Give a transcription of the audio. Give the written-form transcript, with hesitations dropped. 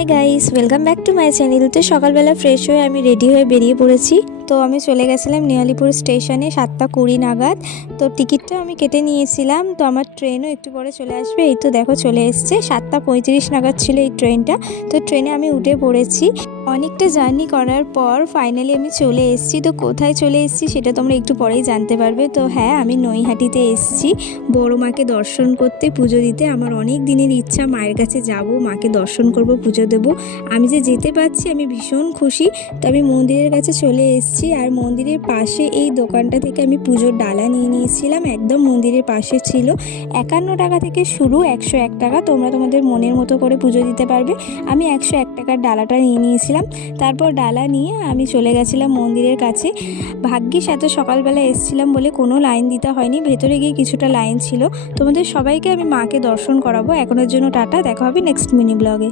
Hi guys, welcome back to my channel. তো সকালবেলা fresh হয়ে আমি রেডি হয়ে বেরিয়ে পড়েছি। তো আমি চলে গেছিলাম নিয়ালিপুর স্টেশনে 7:20 নাগাদ। তো টিকিটটাও আমি কেটে নিয়েছিলাম। তো আমার ট্রেনও একটু পরে চলে আসবে। এই তো দেখো চলে এসছে, 7:35 নাগাদ ছিল এই ট্রেনটা। তো ট্রেনে আমি উঠে পড়েছি। অনেকটা জার্নি করার পর ফাইনালি আমি চলে এসেছি। তো কোথায় চলে এসেছি সেটা তোমরা একটু পরেই জানতে পারবে। তো হ্যাঁ, আমি নৈহাটিতে এসেছি বড় মাকে দর্শন করতে, পুজো দিতে। আমার অনেক দিনের ইচ্ছা মায়ের কাছে যাব, মাকে দর্শন করব, পুজো দেব। আমি যে যেতে পারছি আমি ভীষণ খুশি। তো আমি মন্দিরের কাছে চলে এসেছি, আর মন্দিরের পাশে এই দোকানটা থেকে আমি পুজোর ডালা নিয়ে নিয়েছিলাম। একদম মন্দিরের পাশে ছিল। 51 টাকা থেকে শুরু, 101 টাকা। তোমরা তোমাদের মনের মতো করে পুজো দিতে পারবে। আমি 101 টাকার ডালাটা নিয়ে নিয়েছিলাম। তারপর ডালা নিয়ে আমি চলে গেছিলাম মন্দিরের কাছে। ভাগ্যিস এত সকালবেলা এসেছিলাম বলে কোনো লাইন দিতে হয়নি। ভেতরে গিয়ে কিছুটা লাইন ছিল। তোমাদের সবাইকে আমি মাকে দর্শন করাবো। এখনের জন্য টাটা, দেখা হবে নেক্সট মিনি ব্লগে।